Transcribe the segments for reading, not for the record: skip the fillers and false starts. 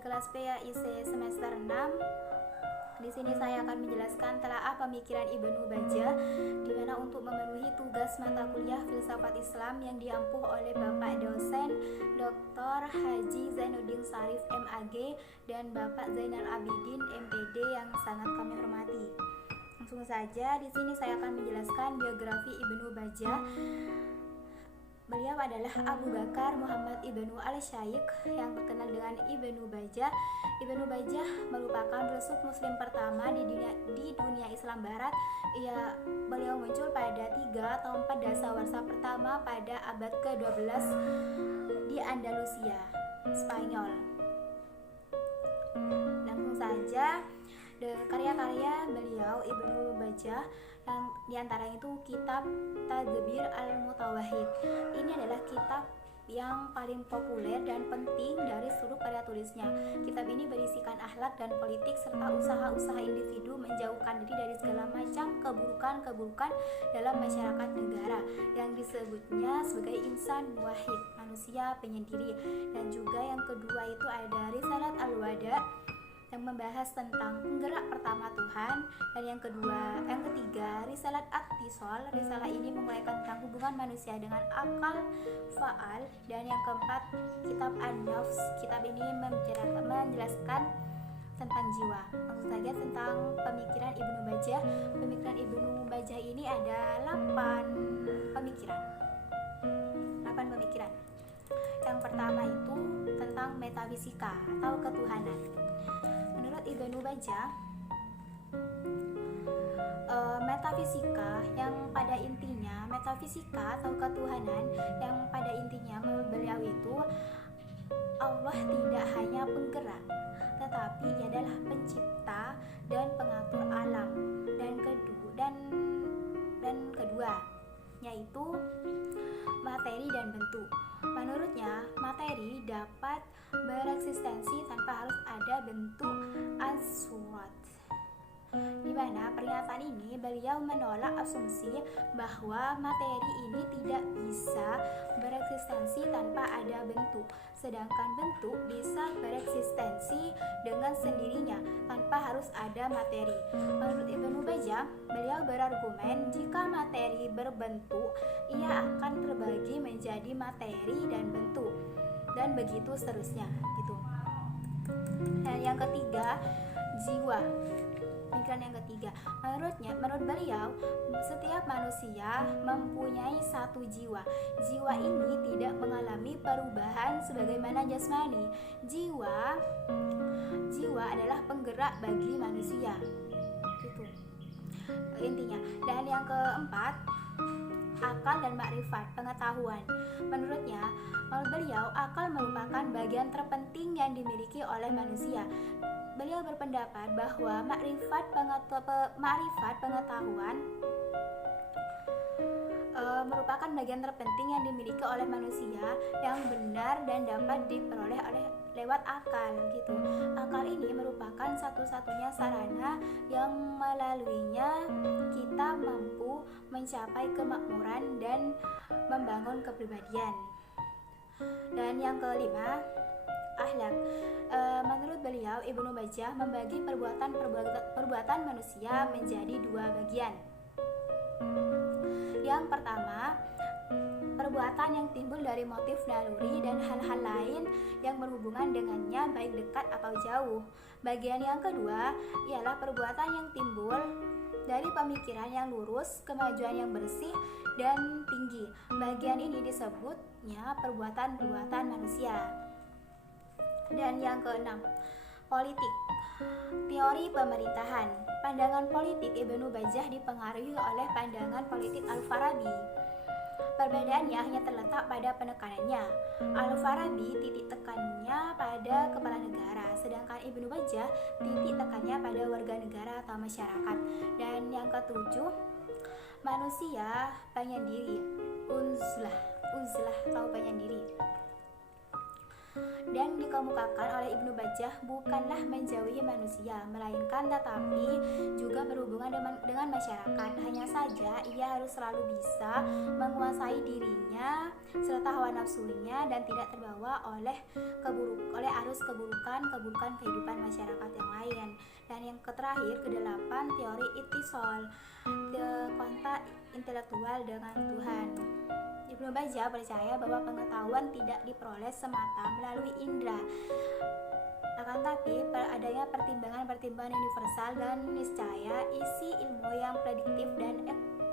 kelas PAIC semester 6. Di sini saya akan menjelaskan telaah pemikiran Ibnu Bajjah, di mana untuk memenuhi tugas mata kuliah Filsafat Islam yang diampuh oleh Bapak dosen Dr. Haji Zainuddin Sarif MAG dan Bapak Zainal Abidin MPD yang sangat kami hormati. Langsung saja, di sini saya akan menjelaskan biografi Ibnu Bajjah. Beliau adalah Abu Bakar Muhammad Ibnu Al-Syaikh yang terkenal dengan Ibnu Bajjah. Ibnu Bajjah merupakan filsuf muslim pertama di dunia Islam Barat. Beliau muncul pada 3 atau 4 dasawarsa pertama pada abad ke-12 di Andalusia, Spanyol. Langsung saja, karya-karya beliau Ibnu Bajjah yang diantara itu kitab Tadbir Al-Mutawahhid. Ini adalah kitab yang paling populer dan penting dari seluruh karya tulisnya. Kitab ini berisikan akhlak dan politik serta usaha-usaha individu menjauhkan diri dari segala macam keburukan-keburukan dalam masyarakat negara yang disebutnya sebagai insan muwahhid, manusia penyendiri. Dan juga yang kedua itu ada Risalat Al-Wada yang membahas tentang penggerak pertama Tuhan, dan yang ketiga Risalat At-Tisol. Risalah ini menguraikan tentang hubungan manusia dengan akal faal, dan yang keempat kitab An-Nafs. Kitab ini menjelaskan tentang jiwa. Langsung saja tentang pemikiran Ibnu Bajjah. Pemikiran Ibnu Bajjah ini ada 8 pemikiran. Yang pertama itu tentang metafisika atau ketuhanan. Menurut Ibnu Bajjah, metafisika atau ketuhanan yang pada intinya menurut beliau itu Allah tidak hanya penggerak, tetapi ia adalah pencipta dan pengatur alam. Dan kedua yaitu materi dan bentuk. Menurutnya, materi dapat bereksistensi tanpa harus ada bentuk as-surat. Di mana pernyataan ini beliau menolak asumsi bahwa materi ini tidak bisa bereksistensi tanpa ada bentuk, sedangkan bentuk bisa bereksistensi dengan sendirinya tanpa harus ada materi. Menurut Ibnu Bajjah, beliau berargumen jika materi berbentuk, ia akan terbagi menjadi materi dan bentuk, dan begitu seterusnya gitu. Dan yang ketiga, jiwa. Pemikiran yang ketiga, menurut beliau, setiap manusia mempunyai satu jiwa. Jiwa ini tidak mengalami perubahan sebagaimana jasmani. Jiwa adalah penggerak bagi manusia. Itu intinya. Dan yang keempat, akal dan makrifat, pengetahuan. Menurut beliau, akal merupakan bagian terpenting yang dimiliki oleh manusia. Beliau berpendapat bahwa makrifat pengetahuan merupakan bagian terpenting yang dimiliki oleh manusia yang benar dan dapat diperoleh lewat akal gitu. Akal ini merupakan satu-satunya sarana yang melaluinya kita mampu mencapai kemakmuran dan membangun kepribadian. Dan yang kelima, akhlak. Menurut beliau, Ibnu Bajjah membagi perbuatan manusia menjadi 2 bagian. Yang pertama, perbuatan yang timbul dari motif naluri dan hal-hal lain yang berhubungan dengannya baik dekat atau jauh. Bagian yang kedua ialah perbuatan yang timbul dari pemikiran yang lurus, kemajuan yang bersih dan tinggi. Bagian ini disebutnya perbuatan-perbuatan manusia. Dan yang keenam, politik. Teori pemerintahan. Pandangan politik Ibnu Bajjah dipengaruhi oleh pandangan politik Al-Farabi. Perbedaannya hanya terletak pada penekanannya. Al-Farabi titik tekannya pada kepala negara, sedangkan Ibnu Bajjah titik tekannya pada warga negara atau masyarakat. Dan yang ketujuh, manusia penyendiri, uzlah atau penyendiri. dan dikemukakan oleh Ibnu Bajjah bukanlah menjauhi manusia, melainkan tetapi juga berhubungan dengan masyarakat. Hanya saja ia harus selalu bisa menguasai dirinya serta hawa nafsunya dan tidak terbawa oleh arus keburukan kehidupan masyarakat yang lain. Dan yang terakhir, kedelapan, teori ittisal, kontak intelektual dengan Tuhan. Ibnu Bajjah percaya bahwa pengetahuan tidak diperoleh semata melalui indera, akan tapi adanya pertimbangan-pertimbangan universal dan niscaya isi ilmu yang prediktif dan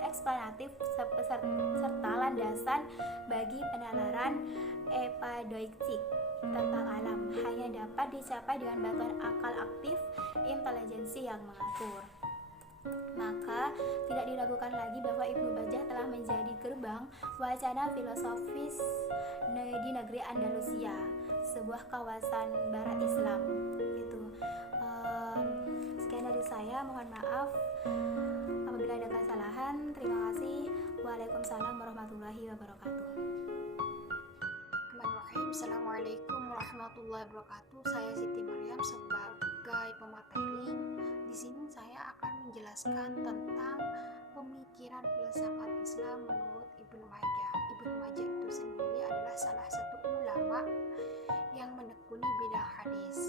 eksplanatif serta landasan bagi penalaran epadoiktik tentang alam hanya dapat dicapai dengan bantuan akal aktif intelijensi yang mengatur. Maka tidak diragukan lagi bahwa Ibnu Bajjah telah menjadi gerbang wacana filosofis di negeri Andalusia, sebuah kawasan barat Islam. Gitu. Sekian dari saya, mohon maaf apabila ada kesalahan. Terima kasih. Waalaikumsalam warahmatullahi wabarakatuh. Assalamualaikum warahmatullahi wabarakatuh. Saya Siti Maryam sebagai pemateri. Di sini saya akan menjelaskan tentang pemikiran filsafat Islam menurut Ibnu Majah. Ibnu Majah itu sendiri adalah salah satu ulama yang menekuni bidang hadis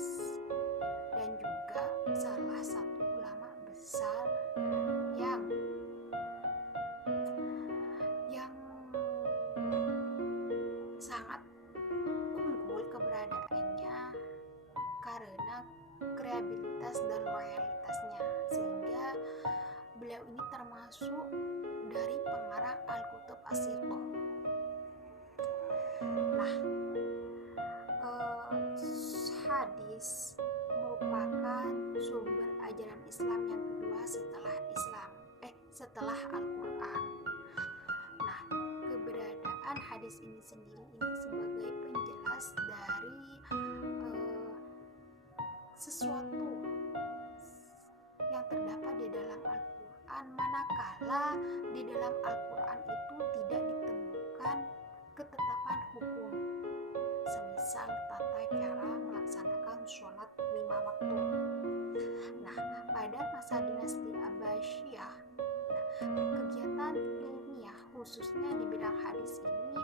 dan juga salah satu ulama besar yang sangat unggul keberadaannya karena kreativitas dan loyalitasnya, sehingga beliau ini termasuk dari pengarang Al-Kutub As-Sittah. Nah, hadis merupakan sumber ajaran Islam yang kedua setelah Al-Quran. Nah, keberadaan hadis ini sendiri sebagai penjelas dari sesuatu yang terdapat di dalam Al-Quran, manakala di dalam Al-Quran itu tidak ditemukan ketetapan hukum, semisal tata cara melaksanakan sholat 5 waktu. Nah, pada masa dinasti Abbasiyah, kegiatan ilmiah khususnya di bidang hadis ini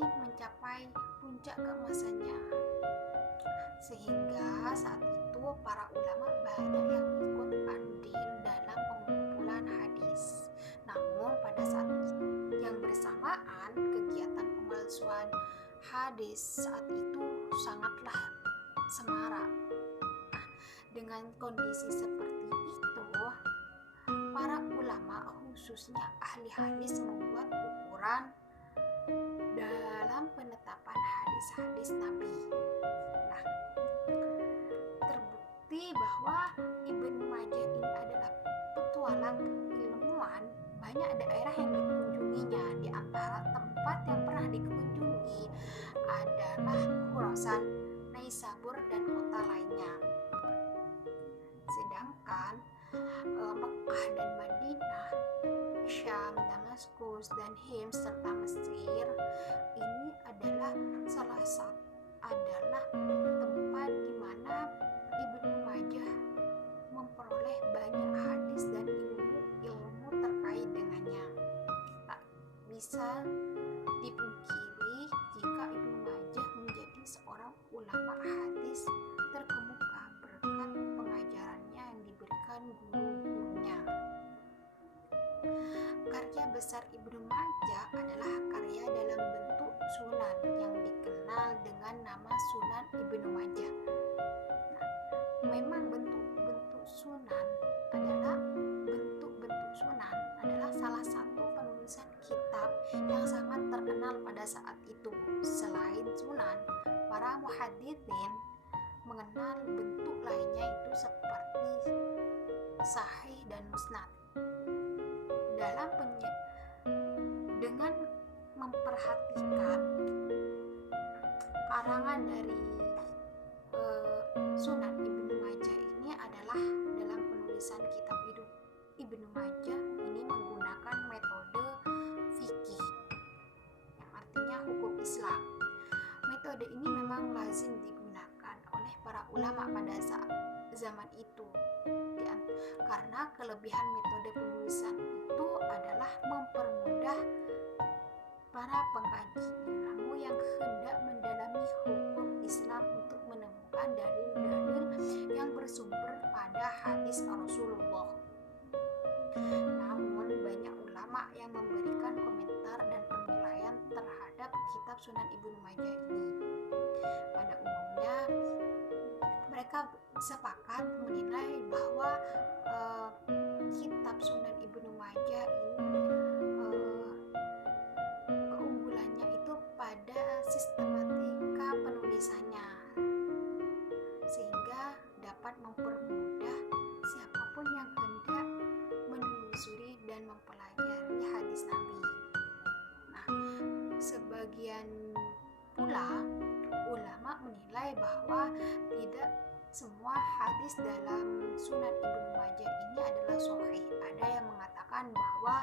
mencapai puncak keemasannya, sehingga saat itu para ulama banyak yang ikut andil dalam pengumpulan hadis. Namun pada saat yang bersamaan, kegiatan pemalsuan hadis saat itu sangatlah semarak. Nah, dengan kondisi seperti itu, para ulama khususnya ahli hadis membuat ukuran dalam penetapan hadis-hadis Nabi. Nah, terbukti bahwa Ibnu Majah ini adalah petualang ilmuwan. Banyak daerah yang dikunjunginya. Di antara tempat yang pernah dikunjungi adalah Khurasan, Naisabur, dan kota lainnya. Sedangkan Mekah dan Madinah, Syam, Damaskus, dan Hims serta Mesir ini adalah tempat di mana Ibnu Majah memperoleh banyak hadis dan ilmu terkait dengannya. Tak bisa dipungkiri jika Ibnu Majah menjadi seorang ulama hadis terkemuka berkat pengajarannya yang diberikan guru-gurunya. Karya besar Ibnu Majah adalah karya dalam bentuk sunan yang dikenal dengan nama Sunan Ibnu Majah. Nah, memang bentuk-bentuk sunan adalah salah satu penulisan kitab yang sangat terkenal pada saat itu. Selain sunan, para muhaditsin mengenal bentuk lainnya itu seperti sahih dan musnad. Dengan memperhatikan karangan dari Sunan Ibnu Majah ini adalah dalam penulisan kitab Ibnu Majah ini menggunakan metode Islam. Metode ini memang lazim digunakan oleh para ulama pada saat zaman itu. Karena kelebihan metode penulisan itu adalah mempermudah para pengkaji ilmu yang hendak mendalami hukum Islam untuk menemukan dalil-dalil yang bersumber pada hadis Rasulullah. Namun banyak ulama yang memberikan komentar dan penilaian terhadap kitab Sunan Ibnu Majah ini. Pada umumnya mereka sepakat menilai bahwa kitab Sunan Ibnu Majah ini keunggulannya itu pada sistematika penulisannya, sehingga dapat mempermudah siapapun yang hendak menelusuri dan mempelajari hadis Nabi. Nah, sebagian pula ulama menilai bahwa tidak semua hadis dalam Sunan Ibnu Majah ini adalah sahih. Ada yang mengatakan bahwa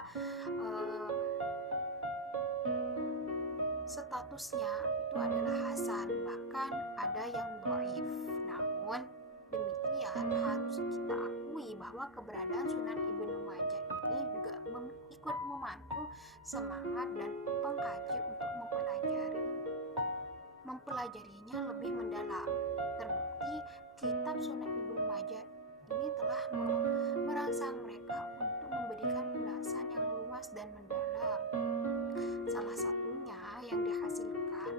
statusnya itu adalah hasan, bahkan ada yang dhaif. Namun demikian harus kita akui bahwa keberadaan Sunan Ibnu Majah ini juga ikut memacu semangat dan pengkaji untuk mempelajarinya lebih mendalam. Terbukti kitab Sunan Ibnu Majah ini telah merangsang mereka untuk memberikan ulasan yang luas dan mendalam. Salah satunya yang dihasilkan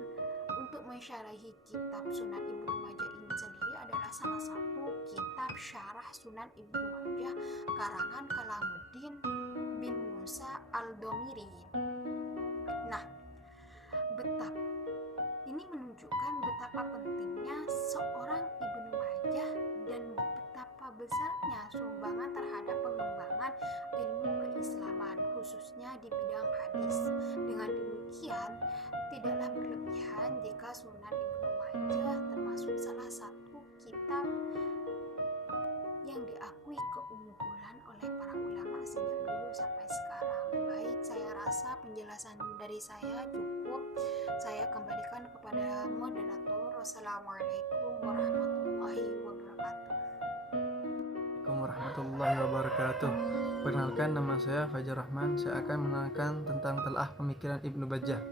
untuk mensyarahi kitab Sunan Ibnu Majah ini sendiri adalah salah satu kitab syarah Sunan Ibnu Majah karangan Kalamuddin bin Musa al-Domiri. Nah, ini menunjukkan betapa pentingnya seorang Ibnu Majah dan betapa besarnya sumbangan terhadap pengembangan ilmu keislaman, khususnya di bidang hadis. Dengan demikian, tidaklah berlebihan jika Sunan Ibnu Majah termasuk salah satu kitab yang diakui keunggulan oleh para ulama sejak dulu sampai sekarang. Baik, saya rasa penjelasan dari saya cukup. Saya kembalikan kepada moderator. Wassalamualaikum warahmatullahi wabarakatuh. Assalamualaikum warahmatullahi wabarakatuh. Perkenalkan, nama saya Fajar Rahman. Saya akan menerangkan tentang telah pemikiran Ibnu Bajjah.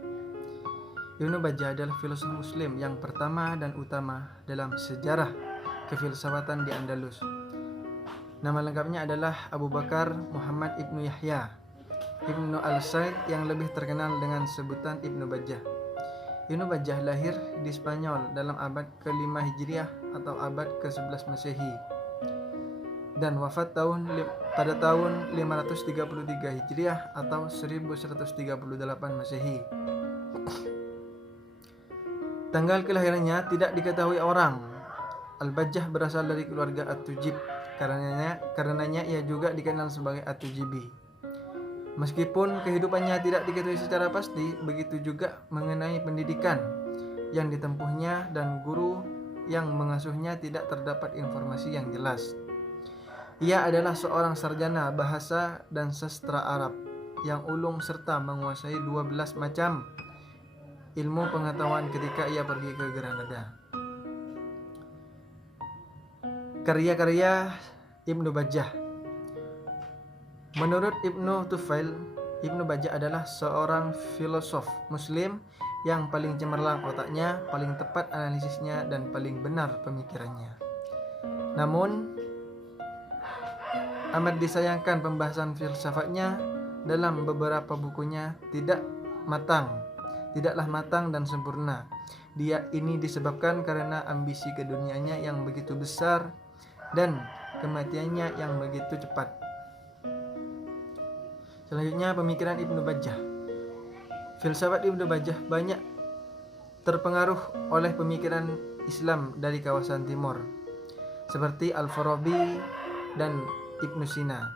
Ibnu Bajjah adalah filsuf muslim yang pertama dan utama dalam sejarah kefilsafatan di Andalus. Nama lengkapnya adalah Abu Bakar Muhammad Ibnu Yahya Ibnu Al-Said, yang lebih terkenal dengan sebutan Ibnu Bajjah. Ibnu Bajjah lahir di Spanyol dalam abad ke-5 Hijriah atau abad ke-11 Masehi dan wafat pada tahun 533 Hijriah atau 1138 Masehi. Tanggal kelahirannya tidak diketahui orang. Al-Bajjah berasal dari keluarga At-Tujib. Karenanya ia juga dikenal sebagai At-Tujibi. Meskipun kehidupannya tidak diketahui secara pasti, begitu juga mengenai pendidikan yang ditempuhnya dan guru yang mengasuhnya tidak terdapat informasi yang jelas. Ia adalah seorang sarjana bahasa dan sastra Arab yang ulung serta menguasai 12 macam ilmu pengetahuan ketika ia pergi ke Granada. Karya-karya Ibnu Bajjah. Menurut Ibnu Tufail, Ibnu Bajjah adalah seorang filosof muslim yang paling cemerlang otaknya, paling tepat analisisnya, dan paling benar pemikirannya. Namun, amat disayangkan pembahasan filsafatnya dalam beberapa bukunya tidaklah matang dan sempurna. Ini disebabkan karena ambisi keduniaannya yang begitu besar dan kematiannya yang begitu cepat. Selanjutnya, pemikiran Ibnu Bajjah. Filsafat Ibnu Bajjah banyak terpengaruh oleh pemikiran Islam dari kawasan timur, seperti Al-Farabi dan Ibnu Sina.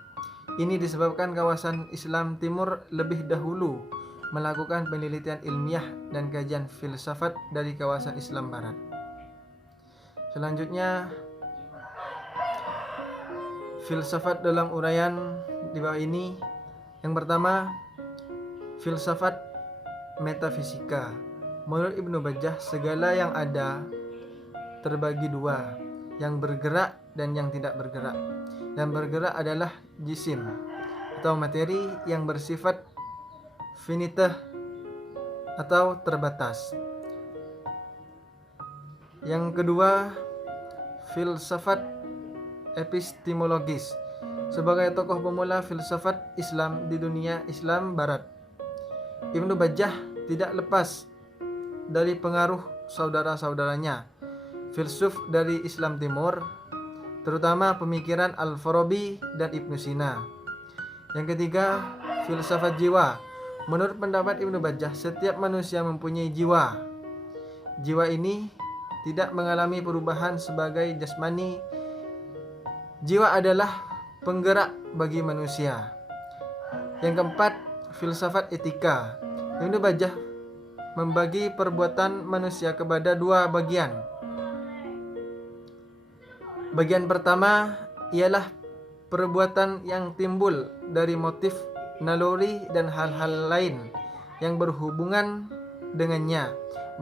Ini disebabkan kawasan Islam timur lebih dahulu melakukan penelitian ilmiah dan kajian filsafat dari kawasan Islam barat. Selanjutnya, filsafat dalam uraian di bawah ini. Yang pertama, filsafat metafisika. Menurut Ibnu Bajjah, segala yang ada terbagi dua, yang bergerak dan yang tidak bergerak. Yang bergerak adalah jisim atau materi yang bersifat finite atau terbatas. Yang kedua, filsafat epistemologis. Sebagai tokoh pemula filsafat Islam di dunia Islam Barat, Ibnu Bajjah tidak lepas dari pengaruh saudara-saudaranya, filsuf dari Islam Timur, terutama pemikiran Al-Farabi dan Ibnu Sina. Yang ketiga, filsafat jiwa. Menurut pendapat Ibnu Bajjah, setiap manusia mempunyai jiwa. Jiwa ini tidak mengalami perubahan sebagai jasmani. Jiwa adalah penggerak bagi manusia. Yang keempat, filsafat etika. Ibnu Bajjah membagi perbuatan manusia kepada dua bagian. Bagian pertama ialah perbuatan yang timbul dari motif naluri dan hal-hal lain yang berhubungan dengannya,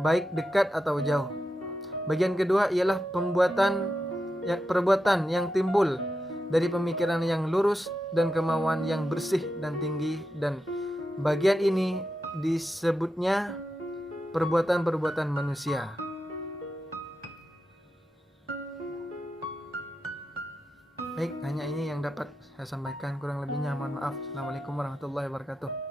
baik dekat atau jauh. Bagian kedua ialah perbuatan yang timbul dari pemikiran yang lurus dan kemauan yang bersih dan tinggi, dan bagian ini disebutnya perbuatan-perbuatan manusia. Baik, hanya ini yang dapat saya sampaikan, kurang lebihnya mohon maaf. Assalamualaikum warahmatullahi wabarakatuh.